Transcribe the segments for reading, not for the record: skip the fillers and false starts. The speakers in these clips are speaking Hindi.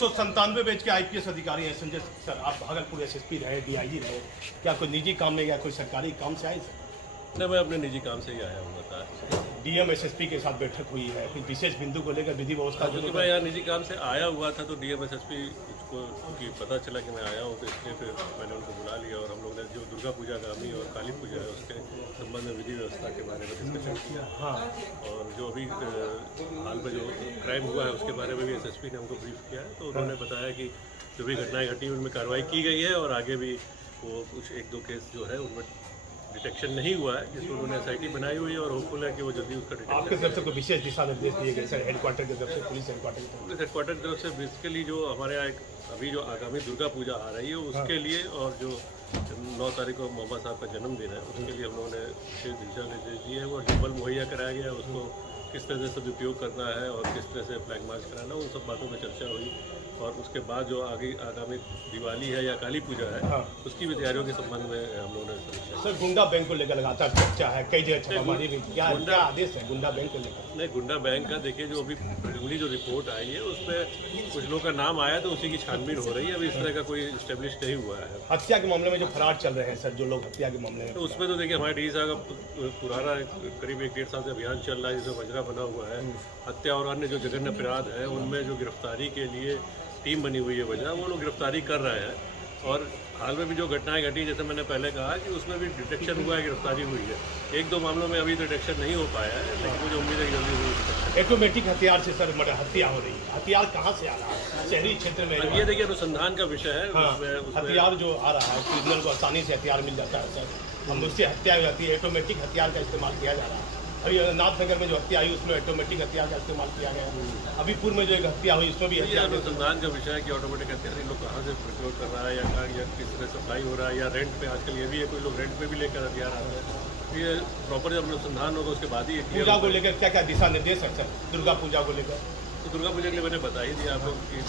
1997 बैच के IPS अधिकारी हैं संजय सर। आप भागलपुर SSP रहे, DIG रहे, क्या कोई निजी काम में या कोई सरकारी काम से आए सर? नहीं, मैं अपने निजी काम से ही आया हुआ था। DM SSP के साथ बैठक हुई है, कुछ विशेष बिंदु को लेकर विधि व्यवस्था क्योंकि मैं यहाँ निजी काम से आया हुआ था तो DM SSP को क्योंकि पता चला कि मैं आया हूँ तो इसलिए फिर मैंने उनको बुला लिया और हम लोग ने जो दुर्गा पूजा गामी और काली पूजा है उसके संबंध में विधि व्यवस्था के बारे में डिस्कशन किया। हाँ, और जो अभी हाल में जो क्राइम हुआ है उसके बारे में भी SSP ने हमको ब्रीफ किया है। तो उन्होंने बताया कि जो भी घटनाएं घटी उनमें कार्रवाई की गई है और आगे भी वो कुछ 1-2 केस जो है उनमें डिटेक्शन नहीं हुआ है, जिसको उन्होंने SIT बनाई हुई है और होपफुल है कि वो जल्दी उसका डिटेक्शन। आपकी तरफ से कोई विशेष दिशा निर्देश दिए गए सर हेडक्वार्टर की तरफ से, पुलिस हेडक्वार्टर की तरफ पुलिस हेडक्वार्टर की तरफ से बेसिकली जो हमारे यहाँ एक अभी जो आगामी दुर्गा पूजा आ रही है उसके लिए और जो 9 तारीख को मोहम्मद साहब का जन्मदिन है उसके लिए हम लोगों ने विशेष दिशा निर्देश दिए हैं और जो बल मुहैया कराया गया है उसको किस तरह से सदुपयोग करना है और किस तरह से फ्लैग मार्च कराना, उन सब बातों में चर्चा हुई। और उसके बाद जो आगामी दिवाली है या काली पूजा है उसकी भी तैयारियों के संबंध में हम लोगों ने समीक्षा। सर गुंडा बैंक को लेकर लगातार चर्चा है, कई जगह छापामारी भी, क्या आदेश है गुंडा बैंक को लेकर? नहीं, गुंडा बैंक का देखिए जो अभी प्रिलिमिनरी जो रिपोर्ट आई है उसमें कुछ लोगों का नाम आया तो उसी की छानबीन हो रही है। अभी इस तरह का कोई स्टेब्लिश नहीं हुआ है। हत्या के मामले में जो फरार चल रहे हैं सर, जो लोग हत्या के मामले में, तो उसमें तो देखिए हमारे DG साहब का पुराना करीब 1-1.5 साल से अभियान चल रहा है जिसमें मजरा बना हुआ है। हत्या और अन्य जो जघन्य अपराध है उनमें जो गिरफ्तारी के लिए टीम बनी हुई है वजह, वो लोग गिरफ्तारी कर रहे हैं। और हाल में भी जो घटनाएं घटी जैसे मैंने पहले कहा कि उसमें भी डिटेक्शन हुआ है, गिरफ्तारी हुई है। 1-2 मामलों में अभी डिटेक्शन नहीं हो पाया है, लेकिन मुझे उम्मीद है कि जल्दी जल्दी ऑटोमेटिक हथियार से सर हत्या हो रही है। हथियार कहाँ से आ रहा है शहरी क्षेत्र में? ये देखिए अनुसंधान का विषय है। हाँ, उसमें हथियार जो आ रहा है क्रिमिनल को आसानी से हथियार मिल जाता है सर, हम उससे हत्या हो जाती है। ऑटोमेटिक हथियार का इस्तेमाल किया जा रहा है। अभी नाथनगर में जो हत्या आई उसमें ऑटोमेटिक हथियार का इस्तेमाल किया गया। अभी पूर्व में जो एक हत्या हुई उसमें भी हथियार। अनुसंधान का विषय है कि ऑटोमेटिक हथियार लोग कहाँ से प्रोक्योर कर रहा है या किस तरह सप्लाई हो रहा है या रेंट पे। आजकल ये भी है कोई लोग रेंट पे भी लेकर हथियार आते हैं। ये प्रॉपर जब अनुसंधान होगा उसके बाद ही पूजा को लेकर क्या क्या दिशा निर्देश है सर? दुर्गा पूजा को लेकर तो दुर्गा पूजा के लिए मैंने बता ही दिया आप लोग की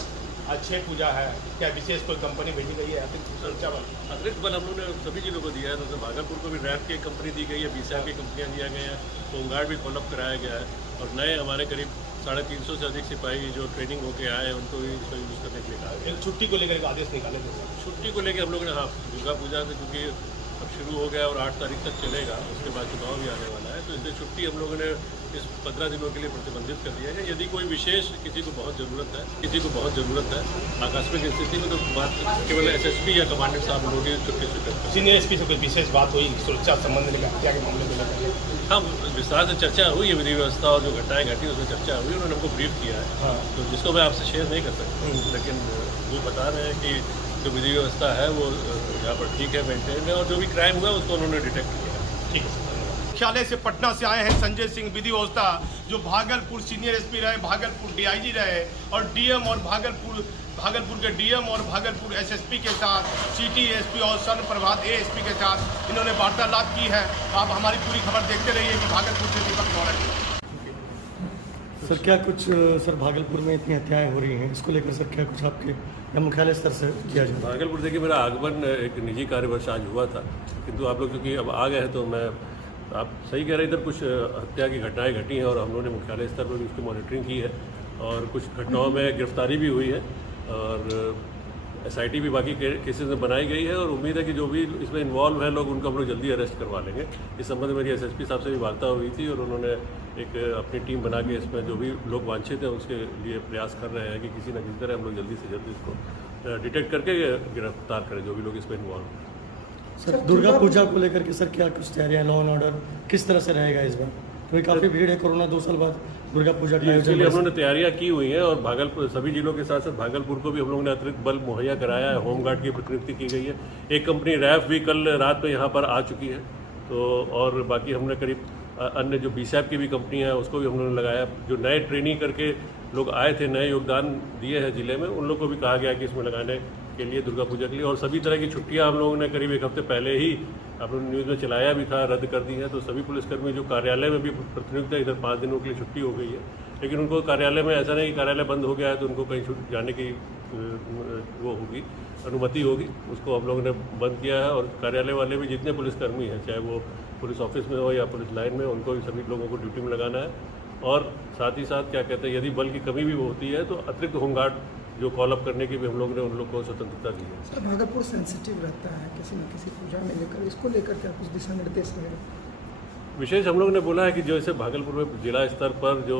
अच्छे पूजा है, क्या विशेष कोई कंपनी भेजी गई है? अतिरिक्त बल हम लोग ने सभी जिलों को दिया है। तो भागलपुर को भी रैप की कंपनी दी गई है, BSAP की कंपनियां दिया गए हैं, होमगार्ड भी फॉलोअप कराया गया है और नए हमारे करीब 350 से अधिक सिपाही जो ट्रेनिंग होके आए हैं उनको भी इसको यूज़ करने के लिए कहा गया। एक छुट्टी को लेकर आदेश निकाले थे? छुट्टी को लेकर हम लोग ने दुर्गा पूजा से क्योंकि अब शुरू हो गया और 8 तारीख तक चलेगा, उसके बाद चुनाव भी आने वाला है, तो इसलिए छुट्टी हम लोगों ने इस 15 दिनों के लिए प्रतिबंधित कर दिया है। यदि कोई विशेष किसी को बहुत ज़रूरत है आकस्मिक स्थिति में तो बात केवल SSP या कमांडेंट साहब लोग ही छुट्टी स्वीकार करते हैं। सीनियर SP से कोई विशेष बात हुई सुरक्षा संबंध में, हत्या के मामले को लेकर? हाँ, विस्तार से चर्चा हुई है, विधि व्यवस्था और जो घटनाएं घटी उसमें चर्चा हुई, उन्होंने हमको ब्रीफ किया है। हाँ, तो जिसको मैं आपसे शेयर नहीं कर सकता, लेकिन वो बता रहे हैं कि जो विधि व्यवस्था है वो यहाँ पर ठीक है, मेंटेन है और जो भी क्राइम हुआ उसको उन्होंने डिटेक्ट किया है। ठीक है। मुख्यालय से पटना से आए हैं संजय सिंह, विधि व्यवस्था जो भागलपुर सीनियर SP रहे, भागलपुर DIG रहे और DM और भागलपुर के DM और भागलपुर SSP के साथ सिटी SP और सन प्रभात ASP के साथ इन्होंने वार्तालाप की है। आप हमारी पूरी खबर देखते रहिए कि भागलपुर से दीपक मौर्य। सर क्या कुछ सर भागलपुर में इतनी हत्याएं हो रही हैं, इसको लेकर सर क्या कुछ आपके या मुख्यालय स्तर से किया जाए? भागलपुर देखिए मेरा आगमन एक निजी कार्यवश आज हुआ था, किंतु आप लोग क्योंकि अब आ गए हैं तो मैं आप सही कह रहे हैं, इधर कुछ हत्या की घटनाएं घटी हैं और हम लोगों ने मुख्यालय स्तर पर भी उसकी मॉनिटरिंग की है और कुछ घटनाओं में गिरफ्तारी भी हुई है और SIT भी बाकी केसेस में बनाई गई है और उम्मीद है कि जो भी इसमें इन्वॉल्व है लोग उनको हम लोग जल्दी अरेस्ट करवा लेंगे। इस संबंध में मेरी SSP साहब से भी वार्ता हुई थी और उन्होंने एक अपनी टीम बना के इसमें जो भी लोग वांछित हैं उसके लिए प्रयास कर रहे हैं कि किसी न किसी तरह हम लोग जल्दी से जल्दी इसको डिटेक्ट करके गिरफ्तार करें जो भी लोग इसमें इन्वॉल्व हैं। सर दुर्गा पूजा को लेकर के सर क्या कुछ तैयारियां, लॉ एंड ऑर्डर किस तरह से रहेगा इस बार? क्योंकि काफ़ी भीड़ है, कोरोना 2 साल बाद दुर्गा पूजा का इसके लिए हम लोगों ने तैयारियां की हुई हैं और भागलपुर सभी जिलों के साथ साथ भागलपुर को भी हम लोगों ने अतिरिक्त बल मुहैया कराया है। होमगार्ड की प्रतिनियुक्ति की गई है। एक कंपनी रैफ भी कल रात में यहाँ पर आ चुकी है। तो और बाकी हमने करीब अन्य जो BSAP की भी कंपनी है उसको भी हम लोगों ने लगाया। जो नए ट्रेनिंग करके लोग आए थे, नए योगदान दिए हैं जिले में, उन लोग को भी कहा गया कि इसमें लगाने के लिए दुर्गा पूजा के लिए। और सभी तरह की छुट्टियां हम लोगों ने करीब 1 हफ्ते पहले ही आप लोगों ने न्यूज़ में चलाया भी था, रद्द कर दी है। तो सभी पुलिसकर्मी जो कार्यालय में भी प्रतिनियुक्त है, इधर 5 दिनों के लिए छुट्टी हो गई है। लेकिन उनको कार्यालय में ऐसा नहीं कि कार्यालय बंद हो गया है तो उनको कहीं जाने की वो होगी, अनुमति होगी, उसको हम लोगों ने बंद किया है। और कार्यालय वाले भी जितने पुलिसकर्मी हैं, चाहे वो पुलिस ऑफिस में हो या पुलिस लाइन में, उनको भी सभी लोगों को ड्यूटी में लगाना है। और साथ ही साथ क्या कहते हैं, यदि बल की कमी भी होती है तो अतिरिक्त होमगार्ड जो कॉल अप करने की भी हम लोग ने उन लोग को स्वतंत्रता दी है। सर भागलपुर सेंसिटिव रहता है किसी न किसी पूजा में लेकर, इसको लेकर क्या कुछ दिशा निर्देश रहेगा? विशेष हम लोग ने बोला है कि जैसे भागलपुर में जिला स्तर पर जो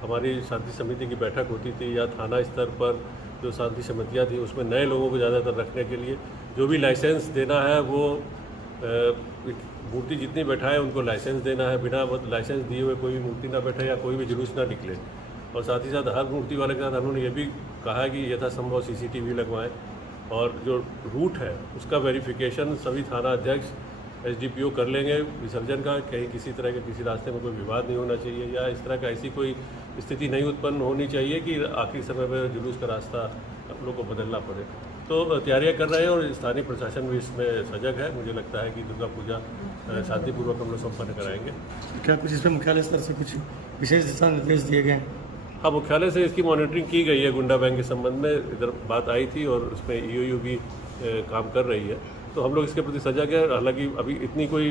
हमारी शांति समिति की बैठक होती थी या थाना स्तर पर जो शांति समितियाँ थी, उसमें नए लोगों को ज़्यादातर रखने के लिए जो भी लाइसेंस देना है वो मूर्ति जितनी बैठाए उनको लाइसेंस देना है, बिना लाइसेंस दिए हुए कोई भी मूर्ति ना बैठे या कोई भी जुलूस ना निकले। और साथ ही साथ हर मूर्ति वाले के साथ हमने ये भी कहा है कि यथासंभव CCTV लगवाएं और जो रूट है उसका वेरिफिकेशन सभी थाना अध्यक्ष SDPO कर लेंगे विसर्जन का, कहीं किसी तरह के किसी रास्ते में कोई विवाद नहीं होना चाहिए या इस तरह का ऐसी कोई स्थिति नहीं उत्पन्न होनी चाहिए कि आखिरी समय में जुलूस का रास्ता हम लोग को बदलना पड़े। तो तैयारियां कर रहे हैं और स्थानीय प्रशासन भी इसमें सजग है। मुझे लगता है कि दुर्गा पूजा शांतिपूर्वक हम लोग संपन्न कराएंगे। क्या कुछ इसमें मुख्यालय स्तर से कुछ विशेष दिशा निर्देश दिए गए हैं? हाँ, मुख्यालय से इसकी मॉनिटरिंग की गई है। गुंडा बैंक के संबंध में इधर बात आई थी और उसमें EOU भी काम कर रही है, तो हम लोग इसके प्रति सजग है। हालांकि अभी इतनी कोई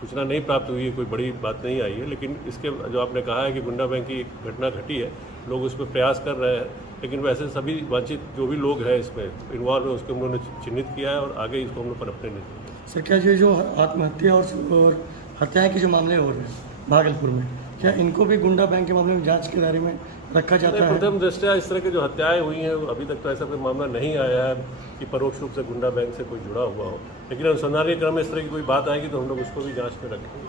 सूचना नहीं प्राप्त हुई है, कोई बड़ी बात नहीं आई है, लेकिन इसके जो आपने कहा है कि गुंडा बैंक की घटना घटी है, लोग उस पर प्रयास कर रहे हैं, लेकिन वैसे सभी वांछित जो भी लोग हैं इसमें इन्वॉल्व है उसको हम लोगों ने चिन्हित किया है और आगे इसको हम लोग पनपने नहीं देंगे। सर क्या जो आत्महत्या और हत्याएं के जो मामले हो रहे हैं भागलपुर में, क्या इनको भी गुंडा बैंक के मामले में जांच के दायरे में रखा जाता है? प्रथम दृष्टया इस तरह की जो हत्याएं हुई हैं अभी तक तो ऐसा कोई मामला नहीं आया है कि परोक्ष रूप से गुंडा बैंक से कोई जुड़ा हुआ हो, लेकिन अनुसंधान के क्रम में इस तरह की कोई बात आएगी तो हम लोग उसको भी जांच में रखेंगे।